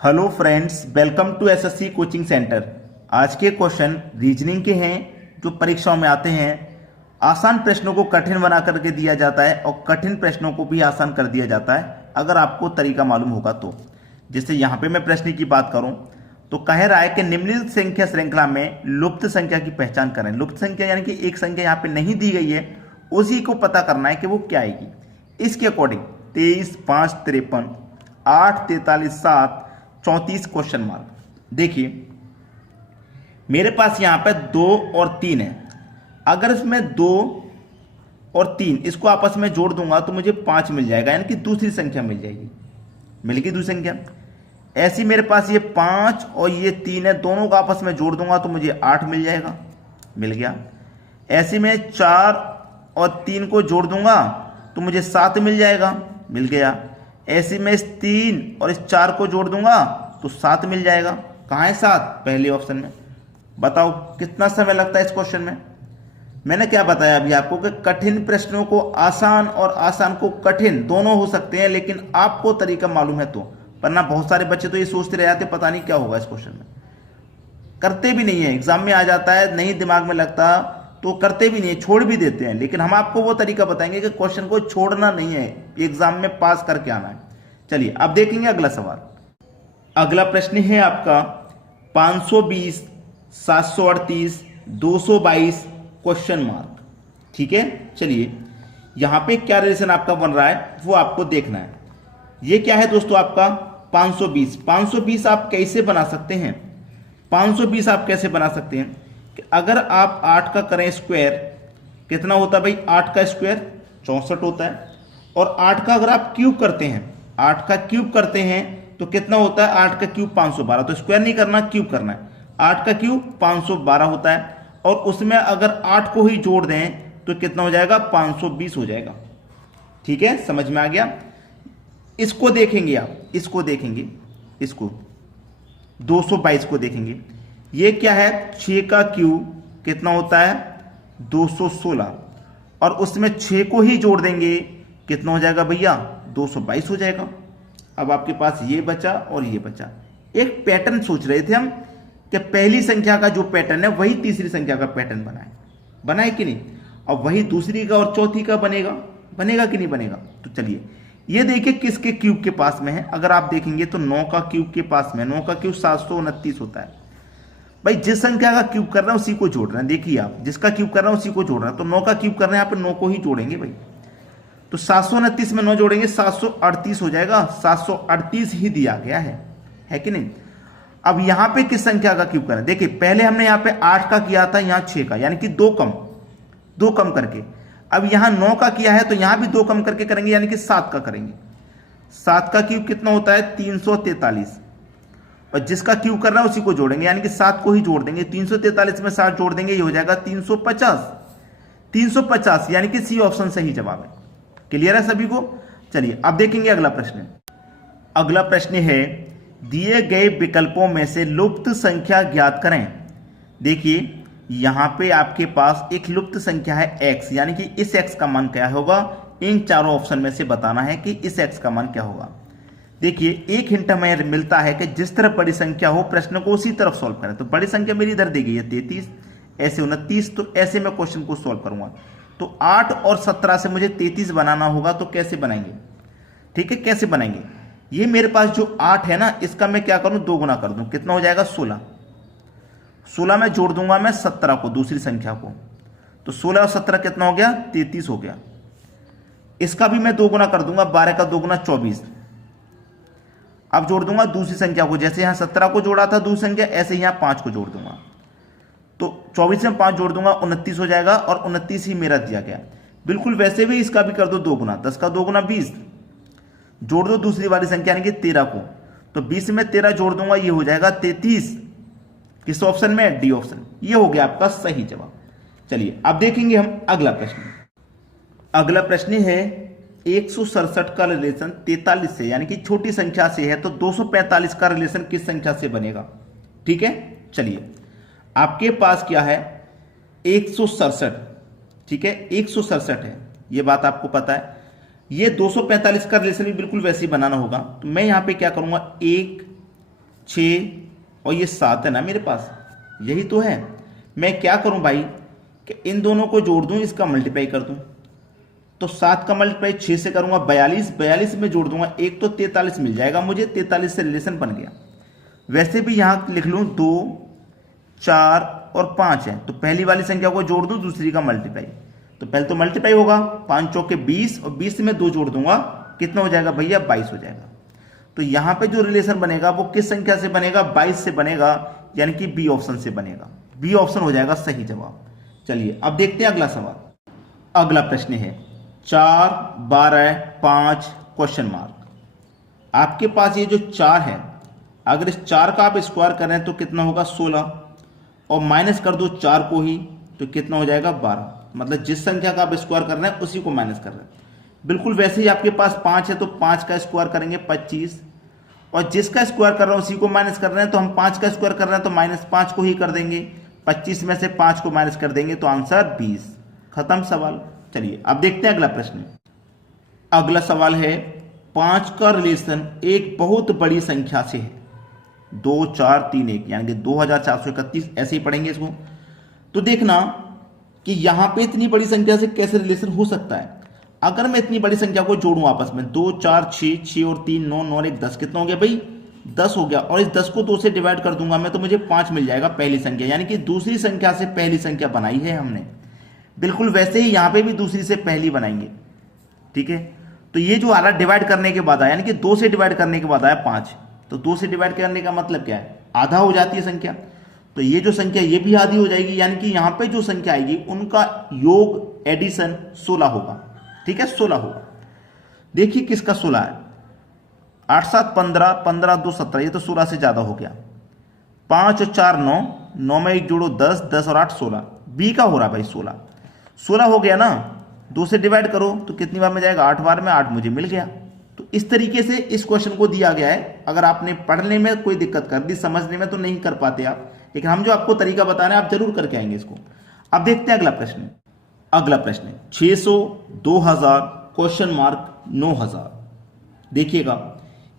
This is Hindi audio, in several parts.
Hello friends, welcome to SSC coaching centre. आज के क्वेश्चन रीजनिंग के हैं जो परीक्षाओं में आते हैं। आसान प्रश्नों को कठिन बना करके दिया जाता है और कठिन प्रश्नों को भी आसान कर दिया जाता है अगर आपको तरीका मालूम होगा तो। जैसे यहाँ पे मैं प्रश्न की बात करूँ तो कह रहा है कि निम्नलिखित संख्या श्रृंखला में लुप्त संख्या की पहचान करें। लुप्त संख्या यानी कि एक संख्या यहाँ पे नहीं दी गई है, उसी को पता करना है कि वो क्या आएगी। इसके अकॉर्डिंग 23, 5, 53, 8, 43, 7, 34 क्वेश्चन मार्क। देखिए मेरे पास यहां पे 2 और 3 है। अगर इसमें 2 और 3 इसको आपस में जोड़ दूंगा तो मुझे 5 मिल जाएगा, यानी कि दूसरी संख्या मिल जाएगी। मिल गई दूसरी संख्या। ऐसी मेरे पास ये 5 और ये 3 है, दोनों को आपस में जोड़ दूंगा तो मुझे 8 मिल जाएगा। मिल गया। ऐसी में 4 और 3 को जोड़ दूंगा तो मुझे 7 मिल जाएगा। मिल गया। ऐसे में इस 3 और इस 4 को जोड़ दूंगा तो 7 मिल जाएगा। कहाँ है 7? पहले ऑप्शन में। बताओ कितना समय लगता है इस क्वेश्चन में। मैंने क्या बताया अभी आपको कि कठिन प्रश्नों को आसान और आसान को कठिन दोनों हो सकते हैं, लेकिन आपको तरीका मालूम है तो। वरना बहुत सारे बच्चे तो ये सोचते रह जाते पता नहीं क्या होगा इस क्वेश्चन में, करते भी नहीं है। एग्जाम में आ जाता है, नहीं दिमाग में लगता तो करते भी नहीं है, छोड़ भी देते हैं। लेकिन हम आपको वो तरीका बताएंगे कि क्वेश्चन को छोड़ना नहीं है, एग्जाम में पास करके आना है। चलिए अब देखेंगे अगला सवाल। अगला प्रश्न है आपका 520, 738, 222 क्वेश्चन मार्क। ठीक है, चलिए यहां पे क्या रिलेशन आपका बन रहा है वो आपको देखना है। ये क्या है दोस्तों आपका 520। 520 आप कैसे बना सकते हैं? 520 आप कैसे बना सकते हैं कि अगर आप 8 का करें स्क्वायर, कितना होता है भाई? 8 का स्क्वायर 64 होता है। और 8 का अगर आप क्यूब करते हैं, 8 का क्यूब करते हैं तो कितना होता है? 8 का क्यूब 512। तो स्क्वायर नहीं करना, क्यूब करना है। 8 का क्यूब 512 होता है। और उसमें अगर 8 को ही जोड़ दें तो कितना हो जाएगा? 520 हो जाएगा। ठीक है, समझ में आ गया। इसको देखेंगे आप, इसको देखेंगे, इसको 222 को देखेंगे। ये क्या है? 6 का क्यूब कितना होता है? 216। और उसमें 6 को ही जोड़ देंगे, कितना हो जाएगा भैया? 222 हो जाएगा। अब आपके पास ये बचा और ये बचा। एक पैटर्न सोच रहे थे हम कि पहली संख्या का जो पैटर्न है वही तीसरी संख्या का पैटर्न बनाए। बनाए कि नहीं? अब वही दूसरी का और चौथी का बनेगा। बनेगा कि नहीं बनेगा? तो चलिए ये देखिए किसके क्यूब के पास में है। अगर आप देखेंगे तो 9 का क्यूब के पास में। 9 का क्यूब 729 होता है। भाई जिस संख्या का क्यूब कर रहे हैं उसी को जोड़ रहे हैं। देखिए आप, जिसका क्यूब कर रहे हैं उसी को जोड़ रहे हैं। तो 9 का क्यूब कर रहे हैं, यहाँ पे 9 को ही जोड़ेंगे भाई। तो 729 में 9 जोड़ेंगे 738 हो जाएगा। 738 ही दिया गया है कि नहीं? अब यहां पे किस संख्या का क्यूब करें? देखिए पहले हमने यहाँ पे 8 का किया था, यहाँ 6 का, यानी कि 2 कम करके। अब यहां 9 का किया है तो यहां भी 2 कम करके करेंगे, यानी कि 7 का करेंगे। 7 का क्यूब कितना होता है? 343। और जिसका क्यूब कर रहा है उसी को जोड़ेंगे, यानी कि 7 को ही जोड़ देंगे। 343 में 7 जोड़ देंगे, ये हो जाएगा 350। 350 यानी कि सी ऑप्शन सही जवाब है। क्लियर है सभी को? चलिए अब देखेंगे अगला प्रश्न। अगला प्रश्न है दिए गए विकल्पों में से लुप्त संख्या ज्ञात करें। देखिए यहां पे आपके पास एक लुप्त संख्या है x, यानी कि इस x का मान क्या होगा? इन चारों ऑप्शन में से बताना है कि इस x का मान क्या होगा। देखिए एक हिंट हमें मिलता है कि जिस तरफ बड़ी संख्या हो प्रश्न को उसी तरफ सॉल्व करें। तो बड़ी संख्या मेरी इधर दी गई है 33, ऐसे 29, तो ऐसे मैं क्वेश्चन को सॉल्व करूंगा। तो 8 और 17 से मुझे 33 बनाना होगा, तो कैसे बनाएंगे? ठीक है, कैसे बनाएंगे? ये मेरे पास जो 8 है ना, इसका मैं क्या करूं? 2 गुना कर दूं। कितना हो जाएगा? 16। 16 में जोड़ दूंगा मैं 17 को, दूसरी संख्या को। तो 16 और 17 कितना हो गया? 33 हो गया। इसका भी मैं 2 गुना कर दूंगा, 12 का 2 गुना 24। अब जोड़ दूंगा दूसरी संख्या को, जैसे यहां 17 को जोड़ा था दूसरी संख्या, ऐसे यहां 5 को जोड़ दूंगा। तो 24 में 5 जोड़ दूंगा, 29 हो जाएगा। और 29 ही मेरा दिया गया। बिल्कुल वैसे भी इसका भी कर दो 2 गुना। 10 का 2 गुना 20। जोड़ दो दूसरी वाली संख्या यानी कि 13 को। तो 20 में 13 जोड़ दूंगा, ये हो जाएगा 33। किस ऑप्शन में? D option. ये हो गया आपका सही जवाब। चलिए अब देखेंगे हम अगला प्रश्न। अगला प्रश्न है 167 का रिलेशन 43 से, यानी कि छोटी संख्या से है, तो 245 का रिलेशन किस संख्या से बनेगा? ठीक है, चलिए आपके पास क्या है? 167। ठीक है, 167 है, ये बात आपको पता है। ये 245 का रिलेशन भी बिल्कुल वैसे ही बनाना होगा। तो मैं यहां पे क्या करूंगा? 1 6 और ये 7 है ना मेरे पास, यही तो है। मैं क्या करूं भाई कि इन दोनों को जोड़ दूं, इसका मल्टीप्लाई कर दूं। तो 7 का मल्टीप्लाई 6 से करूंगा 42, 42 में जोड़ दूंगा एक तो 43 मिल जाएगा मुझे, 43 से रिलेशन बन गया। वैसे भी यहां लिख लूं 2, 4 और 5 है, तो पहली वाली संख्या को जोड़ दूं, दूसरी का मल्टीप्लाई। तो पहले तो मल्टीप्लाई होगा, 5 चौके 20 और 20 में 2 जोड़ दूंगा, कितना हो जाएगा भैया 22 हो जाएगा। तो यहां पे जो रिलेशन बनेगा वो किस संख्या से बनेगा, 22 से बनेगा, यानी कि बी ऑप्शन से बनेगा। बी ऑप्शन हो जाएगा सही जवाब। चलिए अब देखते हैं अगला सवाल। अगला प्रश्न है 4, 12, 5 क्वेश्चन मार्क। आपके पास ये जो 4 है, अगर इस 4 का आप स्क्वायर करें तो कितना होगा 16, और माइनस कर दो 4 को ही तो कितना हो जाएगा 12। मतलब जिस संख्या का आप स्क्वायर कर रहे हैं उसी को माइनस कर रहे हैं। बिल्कुल वैसे ही आपके पास 5 है तो 5 का स्क्वायर करेंगे 25, और जिसका स्क्वायर कर रहे हैं उसी को माइनस कर रहे हैं, तो हम 5 का स्क्वायर कर रहे हैं तो -5 को ही कर देंगे, 25 में से 5 को माइनस कर देंगे तो आंसर 20। खत्म सवाल। चलिए अब देखते हैं अगला प्रश्न। अगला सवाल है 5 का रिलेशन एक बहुत बड़ी संख्या से है, 2, 4, 3, 1, यानी कि 2431, ऐसे ही पढ़ेंगे इसको। तो देखना कि यहां पे इतनी बड़ी संख्या से कैसे रिलेशन हो सकता है। अगर मैं इतनी बड़ी संख्या को जोड़ूं आपस में, 2, 4, 6, 6 और 3, 9, 9 और 1, 10, कितना हो गया भाई 10 हो गया। और इस 10 को 2 से डिवाइड कर दूंगा मैं तो मुझे 5 मिल जाएगा, पहली संख्या, यानी कि दूसरी संख्या से पहली संख्या बनाई है हमने। बिल्कुल वैसे ही यहां पे भी दूसरी से पहली बनाएंगे, ठीक है। तो ये जो आ रहा डिवाइड करने के बाद आया, यानी कि 2 से डिवाइड करने के बाद आया 5, तो 2 से डिवाइड करने का मतलब क्या है, आधा हो जाती है संख्या। तो ये जो संख्या ये भी आधी हो जाएगी, यानी कि यहां पे जो संख्या आएगी उनका योग एडिशन 16 होगा, ठीक है 16 होगा। देखिए किसका 16 है, 8, 7, 15, 15, 2, 17, ये तो 16 से ज्यादा हो गया। 5 और 4 9, 9 में 1 जोड़ो 10, 10 और 8 16, बी का हो रहा भाई 16, 16 हो गया ना। 2 से डिवाइड करो तो कितनी बार में जाएगा, 8 बार में, 8 मुझे मिल गया। तो इस तरीके से इस क्वेश्चन को दिया गया है। अगर आपने पढ़ने में कोई दिक्कत कर दी, समझने में तो नहीं कर पाते आप, लेकिन हम जो आपको तरीका बता रहे हैं आप जरूर करके आएंगे इसको। अब देखते हैं अगला प्रश्न। अगला प्रश्न 600, 2000 क्वेश्चन मार्क 9000। देखिएगा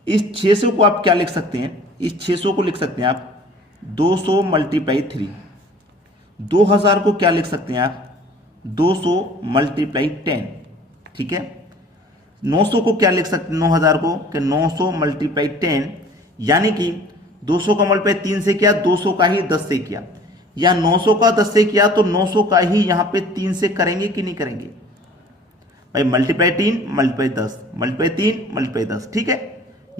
इस 600 को आप क्या लिख सकते हैं, इस 600 को लिख सकते हैं आप 200 × 3। 2000 को क्या लिख सकते हैं आप 200 × 10, ठीक है। 900 को क्या लिख सकते हैं, 9000 को कि 900 × 10, यानी कि 200 का मल्टीप्लाई 3 से किया, 200 का ही 10 से किया, या 900 का 10 से किया तो 900 का ही यहां पे 3 से करेंगे कि नहीं करेंगे भाई। मल्टीप्लाई 3 मल्टीप्लाई 10, मल्टीप्लाई 3 मल्टीप्लाई 10, ठीक है।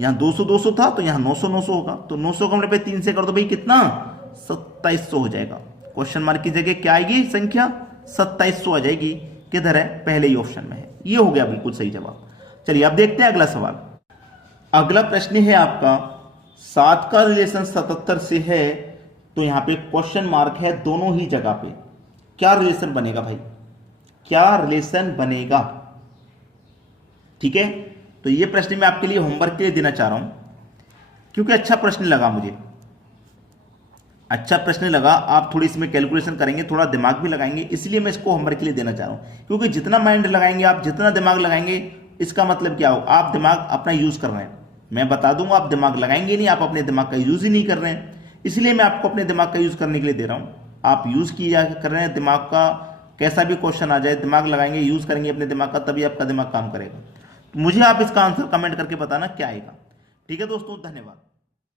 यहां 200 200 था तो यहां 900 900 होगा, तो 900 का मल्टीप्लाई 3 से कर दो भाई, कितना 2700 हो जाएगा। क्वेश्चन मार्क की जगह क्या आएगी संख्या 2700 आ जाएगी। किधर है, पहले ही ऑप्शन में है। ये हो गया बिल्कुल सही जवाब। चलिए अब देखते हैं अगला सवाल। अगला प्रश्न है आपका 7 का रिलेशन 77 से है, तो यहां पे क्वेश्चन मार्क है दोनों ही जगह पे। क्या रिलेशन बनेगा भाई, क्या रिलेशन बनेगा, ठीक है। तो ये प्रश्न मैं आपके लिए होमवर्क के लिए देना चाह रहा हूं, क्योंकि अच्छा प्रश्न लगा मुझे, अच्छा प्रश्न लगा। आप थोड़ी इसमें कैलकुलेशन करेंगे, थोड़ा दिमाग भी लगाएंगे, इसलिए मैं इसको होमवर्क के लिए देना चाह रहा हूं। क्योंकि जितना माइंड लगाएंगे आप, जितना दिमाग लगाएंगे, इसका मतलब क्या हो, आप दिमाग अपना यूज कर रहे हैं। मैं बता दूंगा आप दिमाग लगाएंगे नहीं, आप अपने दिमाग का यूज ही नहीं कर रहे हैं, इसलिए मैं आपको अपने दिमाग का यूज करने के लिए दे रहा हूं। आप यूज किया कर रहे हैं दिमाग का, कैसा भी क्वेश्चन आ जाए दिमाग लगाएंगे, यूज करेंगे अपने दिमाग का, तभी आपका दिमाग काम करेगा। तो मुझे आप इसका आंसर कमेंट करके बताना क्या आएगा, ठीक है दोस्तों। धन्यवाद।